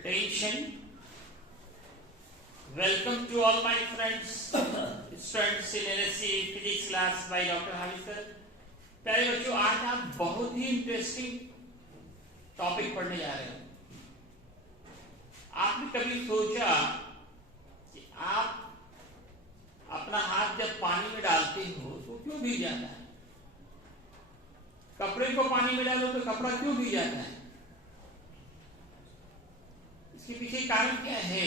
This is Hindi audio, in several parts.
Attention. Welcome to all my friends, students in NSC Physics class by Dr. Hafiz sir. प्यारे बच्चों, आज आप बहुत ही इंटरेस्टिंग टॉपिक पढ़ने जा रहे हैं। आपने कभी सोचा कि आप अपना हाथ जब पानी में डालते हो तो क्यों भीग जाता है? कपड़े को पानी में डालो तो कपड़ा क्यों भीग जाता है? इसके पीछे कारण क्या है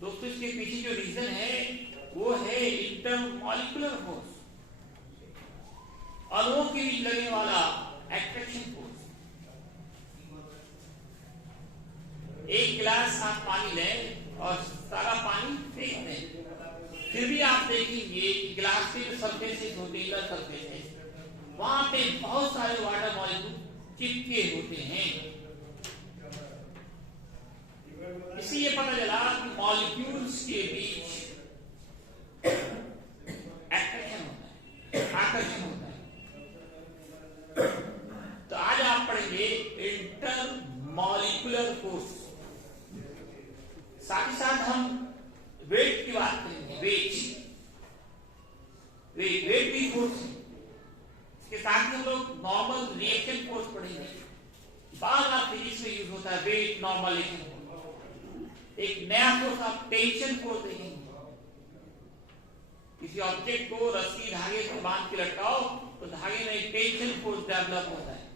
दोस्तों? इसके पीछे जो रीजन है वो है इंटरमॉलिक्यूलर फोर्स, अणुओं के बीच लगने वाला एट्रैक्शन फोर्स। एक गिलास आप पानी लें और सारा पानी फेंक दें, फिर भी आप देखेंगे गिलास के जो सरफेस होते हैं, सरफेस है, वहां पे बहुत सारे वाटर मॉलिक्यूल चिपके होते हैं। इससे ये पता चला कि मॉलिक्यूल्स के बीच एट्रैक्शन होता है, आकर्षण होता है। तो आज आप पढ़ेंगे इंटरमॉलिक्यूलर फोर्स। साथ ही साथ हम वेट की बात करेंगे। वेट भी फोर्स है। इसके साथ ही हम लोग नॉर्मल रिएक्शन फोर्स पढ़ेंगे। बार बार फिजिक्स में यूज होता है वेट, नॉर्मल रिएक्शन फोर्स। एक नया फोर्स आप टेंशन फोर्स देखेंगे। किसी ऑब्जेक्ट को रस्सी धागे से बांध के लटकाओ तो धागे में एक टेंशन फोर्स डेवलप होता है।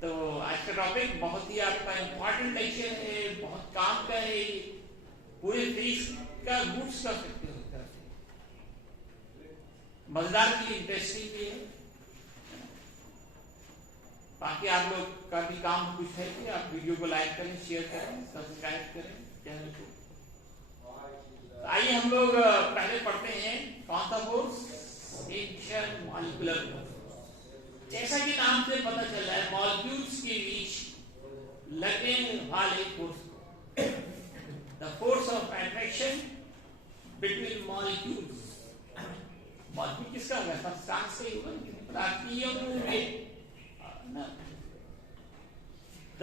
तो आज का टॉपिक बहुत ही आपका इंपॉर्टेंट लेक्चर है, बहुत काम का है, पूरे फिजिक्स का रूट्स कर सकते हो। एक तरह से मजेदार भी, इंटरेस्टिंग भी है। बाकी आप लोग का भी काम कुछ है कि आप वीडियो को लाइक करें, शेयर करें, सब्सक्राइब करें चैनल को। तो आइए हम लोग पहले पढ़ते हैं कौन सा फोर्स? Intermolecular force. जैसा कि नाम से पता चल रहा है, मॉलिक्यूल्स के बीच लगने वाले फोर्स को the force of attraction between molecules. Molecule किसका होगा? सब्सटेंस का ही होगा, पदार्थ की और the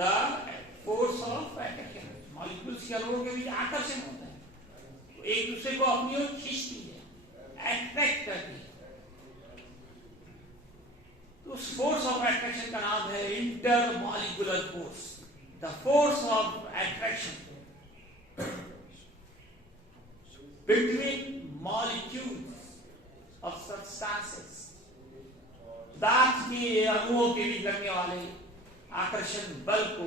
force of attraction. Molecules के अणुओं के बीच आकर्षण होता है, तो एक दूसरे को अपनी ओर खींचती है, अट्रैक्ट करती है। तो उस फोर्स ऑफ अट्रैक्शन का नाम है intermolecular force. The force of attraction between molecules of substances. पदार्थ के अणुओं के बीच लगने वाले आकर्षण बल को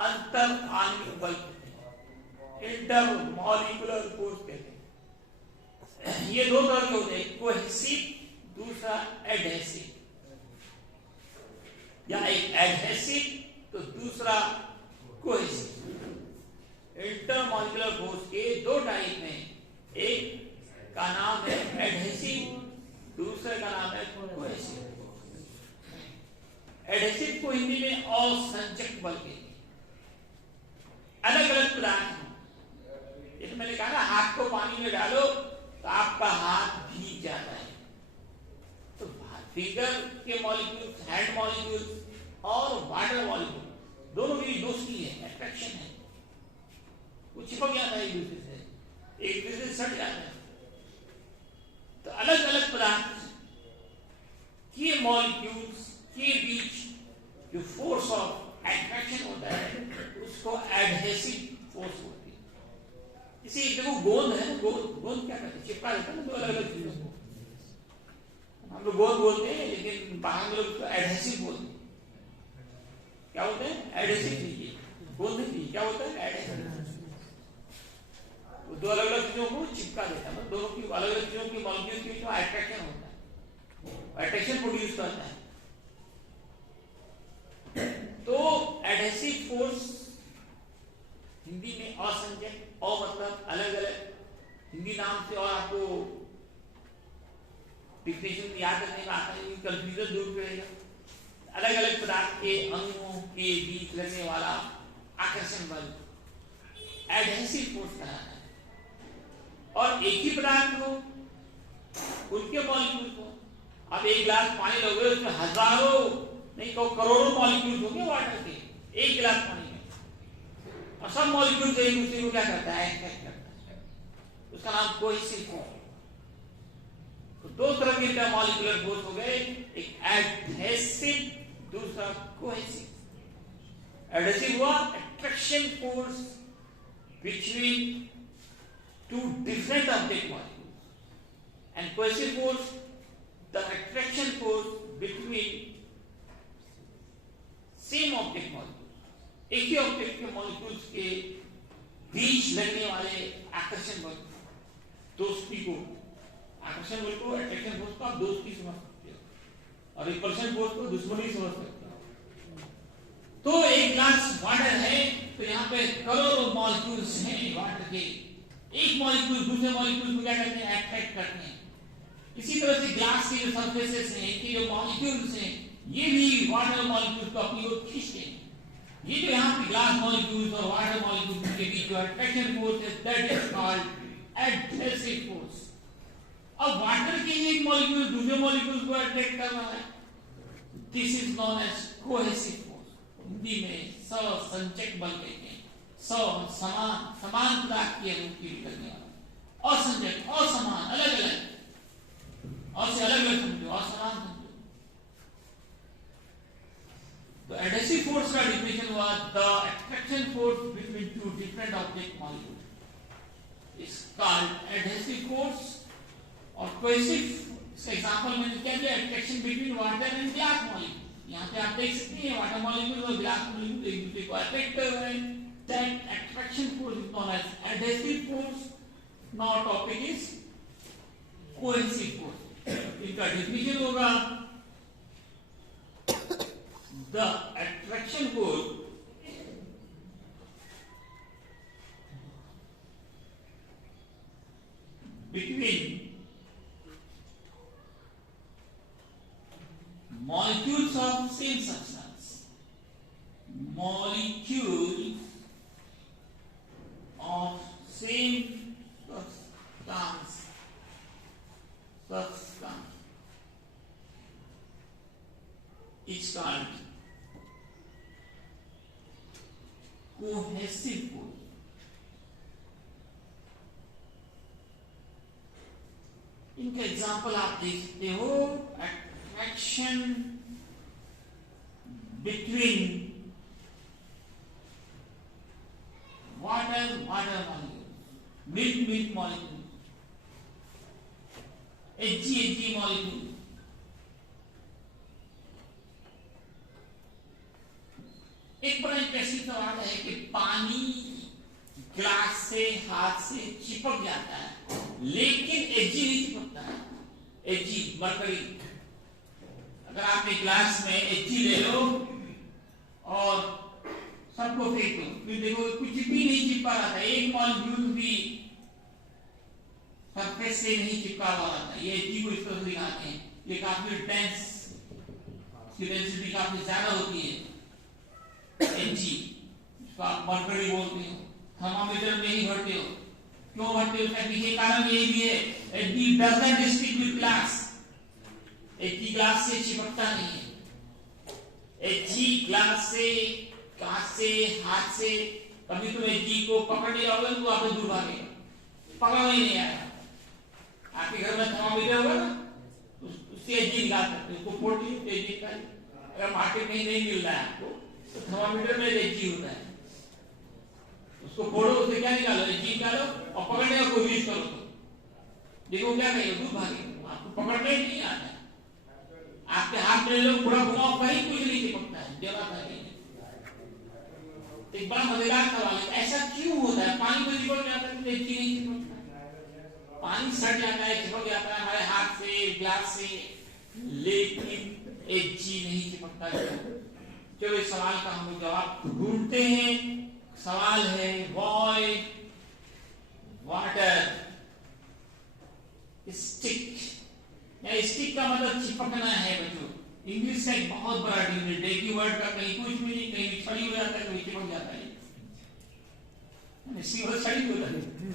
अंतर आणविक बल कहते हैं, इंटरमॉलिक्यूलर फोर्स कहते हैं। ये दो तरह के होते हैं, कोहेसिव, दूसरा एडहेसिव। या एक एडहेसिव तो दूसरा कोहेसिव। इंटरमॉलिक्यूलर फोर्स के दो टाइप हैं, एक का नाम है एडहेसिव, दूसरे का नाम है कोहेसिव। एडहेसिव को हिंदी में असंचक बल कहते हैं। अलग अलग पदार्थ, जैसे मैंने कहा ना, हाथ को पानी में डालो तो आपका हाथ भीग जाता है। तो फिंगर के मॉलिक्यूल्स, हैंड मॉलिक्यूल्स और वाटर मॉलिक्यूल दोनों की दोस्ती है, अट्रैक्शन है। वो चिपक जाता है एक दूसरे से, एक दूसरे से सट जाता है। तो अलग अलग पदार्थ के मॉलिक्यूल्स के बीच जो फोर्स ऑफ अट्रैक्शन होता है उसको एडहेसिव फोर्स होती है। इसी देखो गोंद है, गोंद क्या करते हैं? चिपका देता है ना दो अलग अलग चीजों को। हम लोग गोंद बोलते हैं, लेकिन बाहर में लोग उसको एडहेसिव बोलते हैं। क्या बोलते हैं? एडहेसिव चीजें, गोंद नहीं, क्या होता है? एडहेसिव। दो अलग अलग चीजों को चिपका देता है, दोनों की अलग अलग चीजों की मॉलिक्यूल के बीच में अट्रैक्शन होता है, अट्रैक्शन प्रोड्यूस करता है। तो एडहेसिव फोर्स हिंदी में असंचक, और मतलब अलग अलग हिंदी नाम से, और आपको डिफिनेशन याद रखने में आता है, कंफ्यूजन दूर करेगा। अलग अलग पदार्थ के अणुओं के बीच लगने वाला आकर्षण बल एडहेसिव फोर्स कहलाता है। और एक ही पदार्थ हो, उनके मॉलिक्यूल को, अब एक गिलास पानी लोगे उसमें हजारों नहीं तो करोड़ों मॉलिक्यूल्स होंगे वाटर के एक गिलास पानी में, और सब मॉलिक्यूल्स एक दूसरे को क्या करता है, अट्रैक्ट करता है, उसका नाम कोहेसिव फोर्स। तो दो तरह के मॉलिक्यूलर फोर्स हो गए, एक एडहेसिव, दूसरा कोहेसिव। एडहेसिव हुआ attraction force between two different object molecules, and cohesive force the attraction force between same object molecule, एक ही ऑब्जेक्ट के मॉलिक्यूल्स के बीच लगने वाले आकर्षण बल, दोस्ती को, आकर्षण बल को, अट्रैक्शन फोर्स को आप दोस्ती समझ सकते हो और रिपल्शन फोर्स को दुश्मनी समझ सकते हो। तो एक ग्लास वाटर है, तो यहाँ पे करोड़ों मॉलिक्यूल्स हैं वाटर के, एक मॉलिक्यूल दूसरे मॉलिक्यूल को क्या करते हैं, अट्रैक्ट करते हैं। इसी तरह से ग्लास के जो सरफेसेस हैं, इनके जो मॉलिक्यूल्स हैं, ये भी वाटर मॉलिक्यूल्स को अपनी ओर खींचते हैं। ये जो यहाँ पे ग्लास मॉलिक्यूल्स और वाटर मॉलिक्यूल्स के बीच जो अट्रैक्शन फोर्स है, that is called adhesive force. अब वाटर के एक मॉलिक्यूल दूसरे मॉलिक्यूल को अट्रैक्ट कर रहा है, this is known as cohesive force. Hindi में सहसंचक बल कहते हैं, समान पदार्थ की अनुभूति करने वाला, असंचक, असमान, अलग अलग, और से अलग अलग समझो, असमान समझो। तो एडहेसिव फोर्स का डिफिनेशन हुआ the attraction force between two different object molecule is called adhesive force. और कोहेसिव, इसका एग्जांपल मैंने क्या दिया, attraction between water and glass molecule. यहाँ पे आप देख सकते हैं वाटर मॉलिक्यूल और ग्लास मॉलिक्यूल एक दूसरे को अट्रैक्ट कर रहे हैं, that attraction force is known as adhesive force. Now topic is cohesive force. इनका डिफिनेशन होगा the attraction force between molecules of same substance, molecules of same substance is called cohesive force. इनका एग्जांपल आप देख सकते हो, attraction between water molecule, milk molecule, Hg molecule. एक बड़ा इंटरेस्टिंग सवाल है कि पानी ग्लास से हाथ से चिपक जाता है, लेकिन Hg नहीं चिपकता है। Hg मरकरी, अगर आप एक ग्लास में Hg ले लो और सबको फेंक दो, फिर देखो कुछ भी नहीं चिपका रहा था, एक मॉलिक्यूल भी सरफेस से नहीं चिपका हुआ था। ये Hg को इस तरह से दिखाते हैं, ये काफी डेंस, डेंसिटी काफी ज्यादा होती है। Hg, इसको आप मरकरी बोलते हो, थर्मामीटर में ही भरते हो। क्यों भरते हो? उसका पीछे कारण यही भी है, Hg doesn't stick with glass, Hg glass से चिपकता नहीं है। Hg ग्लास से, कांच से, हाथ से, कभी तुम Hg को पकड़ लिया होगा तो आपको दूर भागेगा, पकड़ा ही नहीं आया। आपके घर में थर्मामीटर होगा ना, उससे Hg निकाल सकते हो, उसको फोड़ ली Hg निकाल। अगर मार्केट में नहीं मिल रहा है आपको, तो थर्मामीटर में Hg होता है, उसको फोड़ो, उससे क्या निकालो, Hg निकालो और पकड़ने का कोशिश करो, तो देखो क्या करेगा, दूर भागेगा, आपको पकड़ने ही नहीं आता। आपके हाथ में लो, पूरा घुमाओ, कहीं कुछ नहीं चिपकता है, जगह कहीं। एक बड़ा मजेदार सवाल है, ऐसा क्यों होता है? पानी तो चिपक जाता है, Hg नहीं चिपकता। पानी सड़ जाता है, चिपक जाता है हमारे हाथ से, ग्लास से, लेकिन Hg नहीं चिपकता। चलो इस सवाल का हम जवाब ढूंढते हैं। सवाल है, व्हाई वाटर स्टिक, या स्टिक का मतलब चिपकना है बच्चों। इंग्लिश का एक बहुत बड़ा डिक्शनरी, डेकी वर्ड का कहीं कुछ भी नहीं, कहीं छड़ी हो जाता है, कहीं चिपक जाता है। छड़ी हो जाती है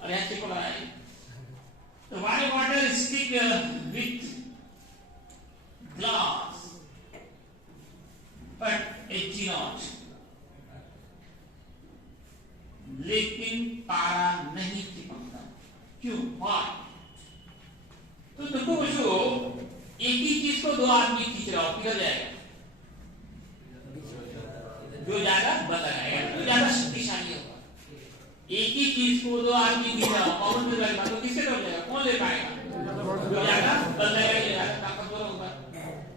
और यहाँ चिपक रहा है। तो why water stick with glass not, लेकिन पारा नहीं चिपकता। क्यों? तो देखो बच्चों, एक ही चीज को दो आदमी खींच रहा हो, किधर जाएगा? जो ज्यादा बल लगाएगा, जो ज्यादा शक्तिशाली होगा। एक ही चीज को दो आदमी खींच रहा हो, कौन से लगेगा तो किसके तरफ जाएगा? कौन ले पाएगा? जो ज्यादा बल लगाएगा, जो ज्यादा ताकतवर होगा।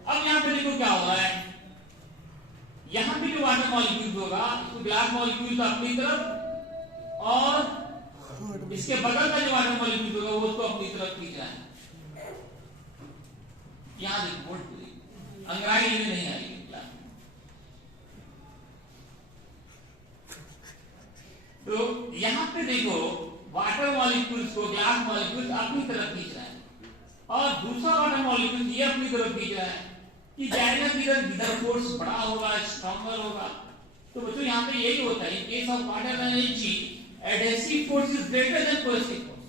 अब यहाँ पे देखो क्या हो रहा है, यहाँ पे जो वाटर मॉलिक्यूल होगा, तो ग्लास मॉलिक्यूल तो अपनी तरफ, और इसके बगल का जो वाटर मॉलिक्यूल होगा वो उसको अपनी तरफ खींच रहा है। यहाँ देखो वोल्ट पूरी अंग्राई में नहीं आएगी। तो यहाँ पे देखो वाटर मॉलिक्यूल्स को ग्लास मॉलिक्यूल्स अपनी तरफ खींच रहा है, और दूसरा वाटर मॉलिक्यूल ये अपनी तरफ खींच रहा है कि जाएगा किधर? जिधर फोर्स बड़ा होगा, स्ट्रॉन्गर होगा। तो बच्चों यहाँ पे यही होता है, in case of water energy adhesive force is greater than cohesive force.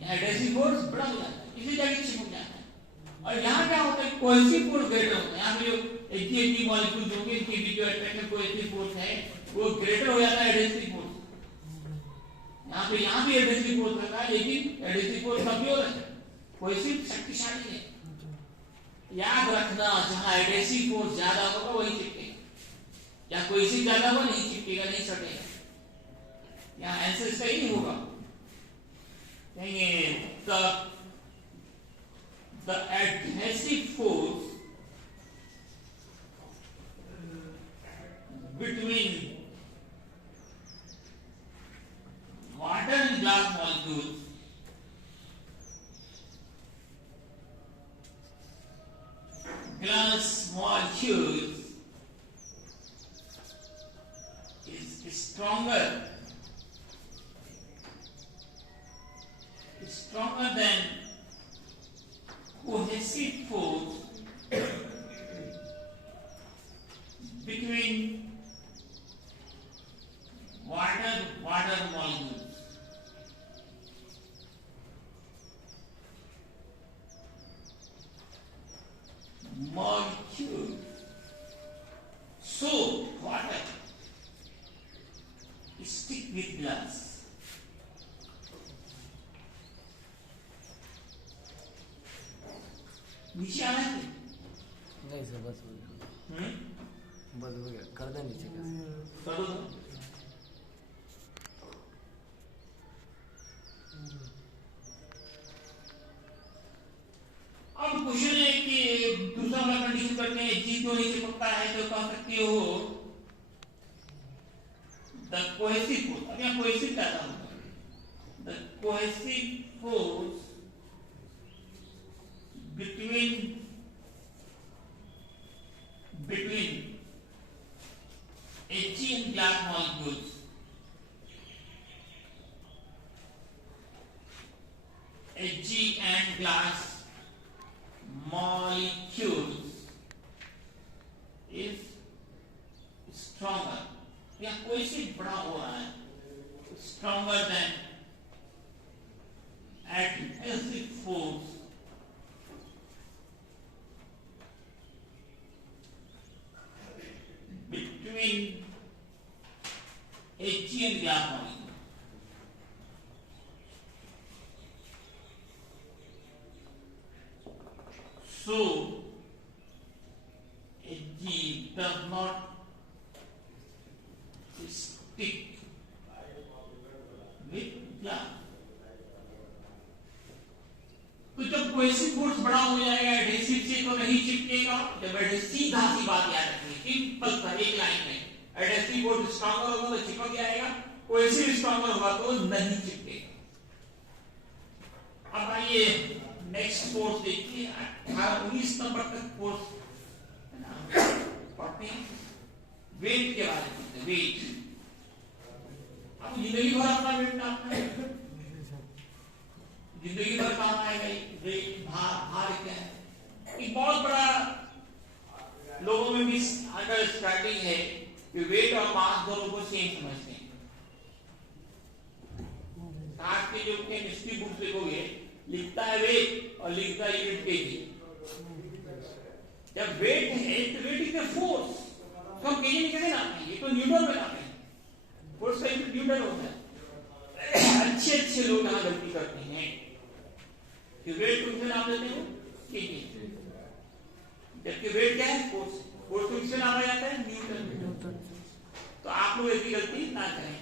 यहाँ एडहेसिव फोर्स बड़ा हो जाता है, इसी जगह चिपक जाता है। और यहाँ क्या होता है? कोहेसिव फोर्स ग्रेटर होता है। यहाँ पे जो एच मॉलिक्यूल्स होंगे, इनके बीच जो अट्रैक्शन कोहेसिव फोर्स है वो ग्रेटर हो जाता है एडहेसिव फोर्स। यहाँ भी एडहेसिव फोर्स रहता है, लेकिन एडहेसिव फोर्स कमजोर है, कोहेसिव शक्तिशाली है। याद रखना, जहां एडहेसिव फोर्स ज्यादा होगा वही चिपकेगा, या कोहेसिव ज्यादा होगा नहीं चिपकेगा, नहीं सटेगा। यहाँ आंसर इसका ही होगा। the adhesive force between water and glass molecules is stronger than cohesive force between water molecules. So water stick with glass. नीचे आना है? नहीं सर, बस हो गया। बस हो गया, कर दे नीचे कर दो। अब क्वेश्चन है कि दूसरा वाला कंडीशन करते हैं, जी क्यों नहीं चिपकता है, तो कह सकते हो द कोहेसिव फोर्स। अब यहाँ कोहेसिव क्या था? The cohesive force between Hg and glass molecules is stronger, या कोई से बड़ा हो रहा है, stronger than adhesive force between Hg and glass molecule. So Hg does not stick with glass. तो जब कोहेसिव फोर्स बड़ा हो जाएगा एडहेसिव से तो नहीं चिपकेगा। जब सीधा सी बात याद रखनी, सिंपल सा एक लाइन में, एडहेसिव फोर्स स्ट्रॉन्गर होगा तो चिपक जाएगा, कोहेसिव स्ट्रॉन्गर होगा तो नहीं चिपकेगा। अब आइए नेक्स्ट फोर्स देखिए, 18-19 नंबर तक फोर्स पढ़ते हैं। वेट के बारे में, वेट। अब जिंदगी भर अपना वेट नापना है, जिंदगी भर काम आएगा। वेट, भार क्या है? एक बहुत बड़ा लोगों में भी अंडरस्टैंडिंग है कि वेट और मास दोनों को सेम समझते हैं। आज के जो केमिस्ट्री बुक देखोगे, लिखता है वेट और लिखता है यूनिट केजी। जब वेट है तो वेट इज द फोर्स, तो हम केजी में कैसे नापते हैं? ये तो न्यूटन में नापते हैं, फोर्स का यूनिट न्यूटन होता है। अच्छे लोग यहाँ गलती करते हैं कि वेट को किससे नाप देते हो? केजी, जबकि वेट क्या है? फोर्स, फोर्स को किससे नापा जाता है? न्यूटन। तो आप लोग ऐसी गलती ना करें,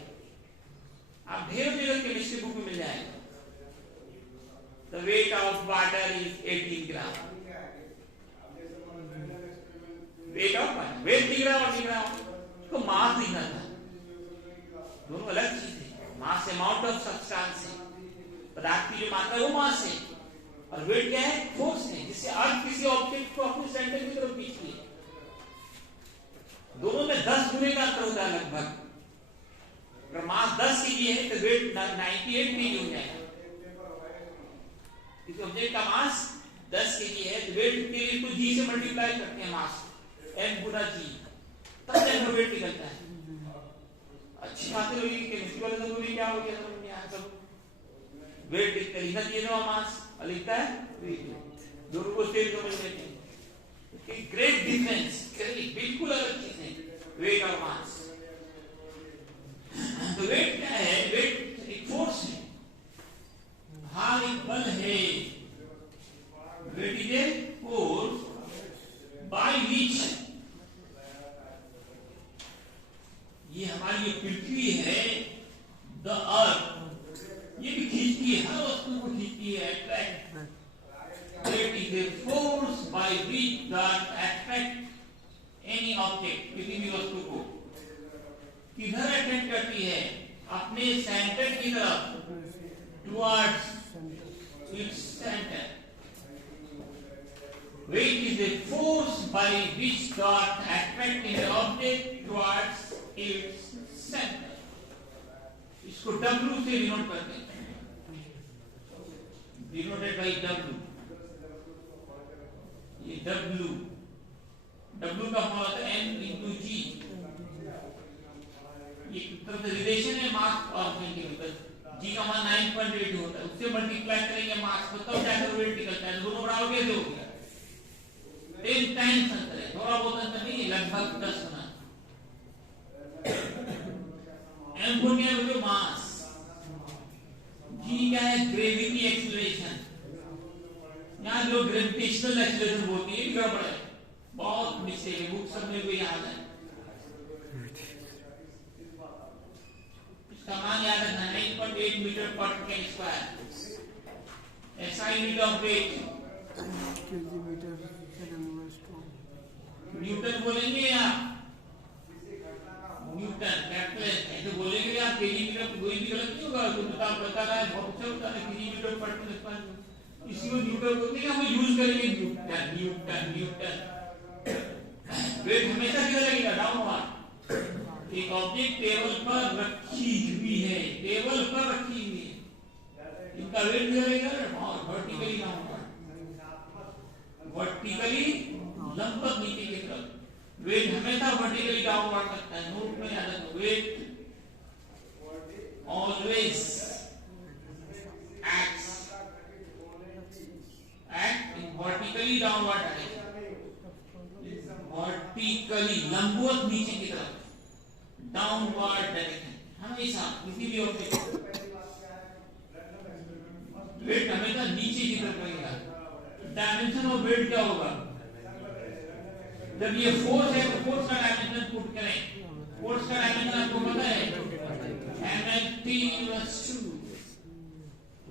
आप ढेर जगह केमिस्ट्री बुक में मिल जाएगा। The weight of water is 18 gram. weight of water, weight दिख रहा और दिख रहा, उसको मास दिखना था, दोनों अलग चीज है। मास अमाउंट ऑफ सब्सटेंस है, पदार्थ की जो मात्रा वो मास है, और वेट क्या है? फोर्स है, जिससे अर्थ किसी ऑब्जेक्ट को अपने सेंटर की तरफ खींचती है। दोनों में 10 गुने का अंतर होता है लगभग। अगर मास 10 केजी है तो वेट 98 केजी हो जाएगा। इस ऑब्जेक्ट का मास 10 केजी है तो वेट के लिए इसको जी से मल्टीप्लाई करते हैं, मास m गुना g, तब जाकर वेट निकलता है। अच्छी बात है, केमिस्ट्री वाले लोगों को क्या हो गया समझ में आया? सब वेट लिखना चाहिए था, मास और लिखता है वेट, दोनों को सेम समझ लेते हैं। ग्रेट डिफरेंस, बिल्कुल अलग चीज है वेट और मास। तो वेट क्या है? वेट एक फोर्स है, भार एक बल है। Weight is a force by which, ये हमारी ये पृथ्वी है, द अर्थ, ये भी खींचती है, हर वस्तु को खींचती है, attract. Weight is a force by which the earth attract any object, किसी भी वस्तु को किधर अट्रैक्ट करती है? अपने सेंटर की तरफ, towards its center. Weight is a force by which the earth attracts an object towards its center. इसको W से डिनोट करते हैं, डिनोटेड बाय W। ये W का फॉर्म होता है m into g। ये तरफ से रिलेशन है मास और सेंटीमीटर। जी का मान 9.8 होता है, उससे मल्टीप्लाई करेंगे मास को, तब जाकर वेट निकलता है। दोनों बराबर कैसे हो गया? 10 टाइम्स अंतर है, थोड़ा बहुत अंतर नहीं है, लगभग 10 गुना। m को क्या बोलते हो? मास। g क्या है? Gravity acceleration. यहाँ जो ग्रेविटेशनल एक्सीलरेशन होती है गड़बड़ है, बहुत मिस्टेक है, बुक सब में भी याद है। समान याद रखना, 9.8 मीटर पर सेकंड स्क्वायर। ऐसा यूनिट ऑफ वेट न्यूटन बोलेंगे या न्यूटन कैपिटल ऐसे बोलेंगे आप, केजी मीटर कोई भी गलत नहीं होगा, तो बता रहा है, बहुत अच्छा होता है, केजी मीटर पर सेकंड स्क्वायर, इसी को न्यूटन बोलते हैं। हम यूज करेंगे न्यूटन। वेट हमेशा किधर लगेगा? डाउनवर्ड। एक ऑब्जेक्ट टेबल पर रखी हुई है, टेबल पर रखी हुई है, इनका वेट मिलेगा और वर्टिकली डाउनवर्ड, वर्टिकली लंबवत नीचे की तरफ। वेट हमेशा वर्टिकली डाउनवर्ड करता है, नोट में याद रखो, weight always acts in vertically downward direction, vertically लंबवत नीचे की तरफ, डाउनवर्ड डायरेक्शन हमेशा किसी भी ऑब्जेक्ट वेट हमेशा नीचे की तरफ रहेगा। डायमेंशन ऑफ वेट क्या होगा? जब ये फोर्स है तो फोर्स का डायमेंशन पुट करें। फोर्स का डायमेंशन आपको पता है, mft/2।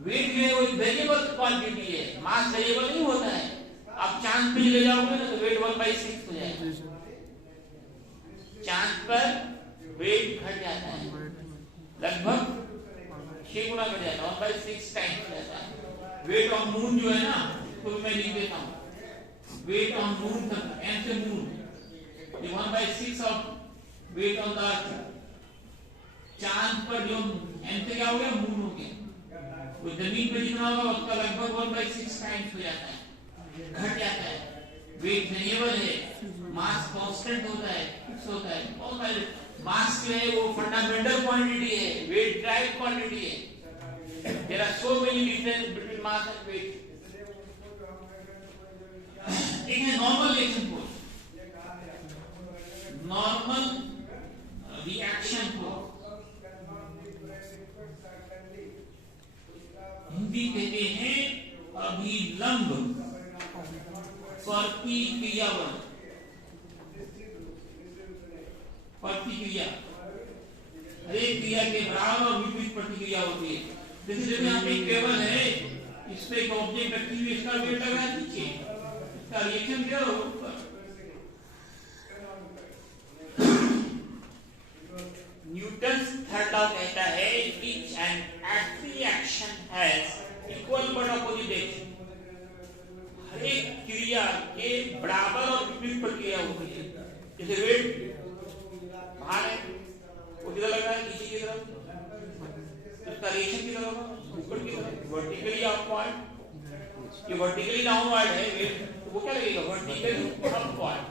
वेट जो है वो वेरिएबल क्वांटिटी है, मास वेरिएबल नहीं होता है। आप चांद पे ले जाओगे ना तो वेट 1/6 हो जाएगा, चांद पर वेट घट जाता है, लगभग 6 गुना घट जाता है, 1/6 टाइम्स जाता है। वेट ऑफ मून जो है ना, तो मैं लिख देता हूँ, वेट ऑन मून तक, m से मून, ये 1/6 of weight on the earth. चांद पर जो m से क्या हो गया? मून हो गया। वो जमीन पे जितना होगा उसका लगभग 1/6 टाइम्स हो जाता है, घट जाता है। वेट वेरिएबल है, मास कांस्टेंट होता है, फिक्स होता है। बहुत सारे मास जो है वो फंडामेंटल क्वांटिटी है, वेट ड्राइव क्वांटिटी है। There are so many difference between mass and weight. एक है नॉर्मल रिएक्शन फोर्स, प्रतिक्रिया बल, प्रतिक्रिया हर एक क्रिया के बराबर और विपरीत प्रतिक्रिया होती है। जैसे जब यहाँ पे केबल है, इस पे एक ऑब्जेक्ट रखी हुई, इसका वेट लगा है नीचे, इसका रिएक्शन क्या होगा ऊपर। न्यूटन्स थर्ड लॉ कहता है each and every action has equal but opposite action. हर एक क्रिया के बराबर और विपरीत प्रतिक्रिया होती है। जैसे वेट बाहर है, वो किधर लग रहा है, नीचे की तरफ, इसका रिएक्शन किधर होगा, ऊपर की तरफ, वर्टिकली अपवर्ड। ये वर्टिकली डाउनवर्ड है वेट, तो वो क्या लगेगा, vertically upward.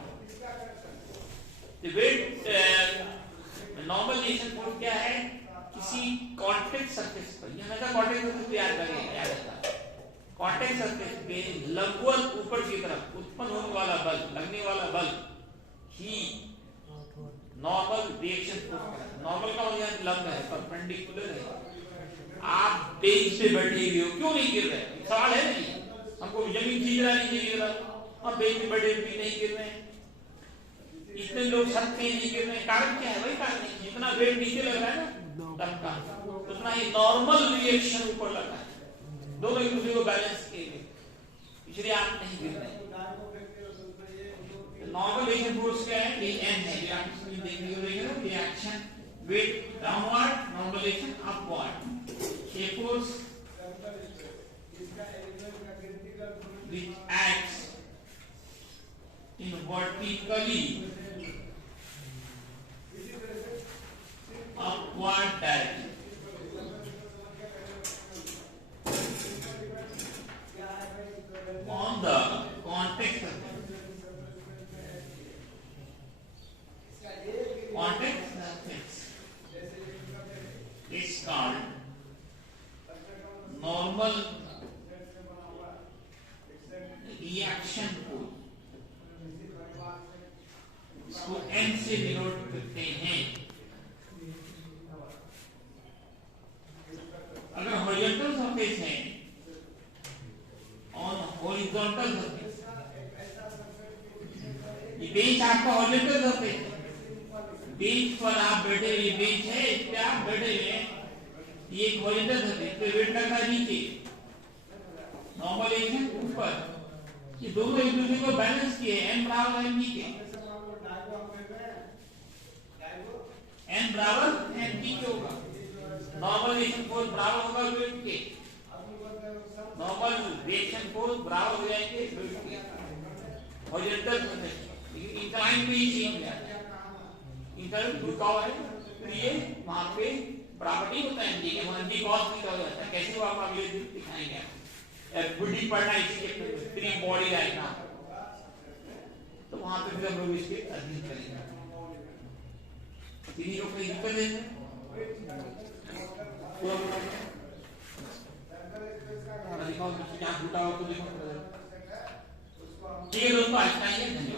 Weight normal reaction force क्या है, किसी कॉन्टैक्ट सरफेस पर, यहाँ का कॉन्टैक्ट सरफेस याद करेंगे, याद रखना, कॉन्टैक्ट सरफेस पे लंबवत ऊपर की तरफ उत्पन्न होने वाला बल, लगने वाला बल ही नॉर्मल रिएक्शन फोर्स है। नॉर्मल का मतलब लंब है, परपेंडिकुलर है। आप बेंच पे बैठे हुए हो, क्यों नहीं गिर रहे, सवाल है नहीं, हमको जमीन खींच रहा नहीं गिर रहा, हम बेंच पे बैठे भी नहीं गिर रहे हैं, इतने लोग छत पे नहीं गिर रहे हैं, कारण क्या है, वही कारण है, जितना वेट नीचे लग रहा है ना तब का, उतना ही नॉर्मल रिएक्शन ऊपर लगा है, दोनों एक दूसरे को बैलेंस किए हुए, इसलिए आप नहीं गिर रहे। नॉर्मल रिएक्शन फोर्स क्या है, ये एन है, ये आप इसमें देखने को देखेंगे, reaction weight downward, normal reaction upward. ये force which acts in vertically upward direction. On the contact surface. Contact surface is called normal reaction force, इसको एन से डिनोट करते हैं। अगर हॉरिजॉन्टल सरफेस है, ऑन हॉरिजॉन्टल सरफेस, ये बेंच आपका हॉरिजॉन्टल सरफेस है, बेंच पर आप बैठे, ये बेंच है, इस पे आप बैठे हुए हैं, ये एक हॉरिजॉन्टल सरफेस पे वेट लग रहा है नीचे, नॉर्मल रिएक्शन ऊपर, ये दोनों एक दूसरे को बैलेंस किए, एन बराबर एम जी के, एन बराबर एम जी के होगा, नॉर्मल रिएक्शन फोर्स बराबर होगा वेट के, नॉर्मल रिएक्शन फोर्स बराबर हो जाएंगे वेट के, हॉरिजॉन्टल सरफेस, लेकिन इंक्लाइन पे ही चेंज हो जाता है, इंक्लाइन झुकाव है, तो ये वहां पे बराबर नहीं होता है एम जी के, वहां जी कॉस थीटा हो जाता है। कैसे वो आप अगले दिन दिखाएंगे, बुढ़ी पढ़ना इसी के थ्री बॉडी डायग्राम, तो वहां पे फिर हम लोग इसके अध्ययन करेंगे। किन्हीं लोग कोई दिक्कत है, दिखाओ क्या टूटा हो तो देखो। ठीक है दोस्तों, आज का ये धन्यवाद।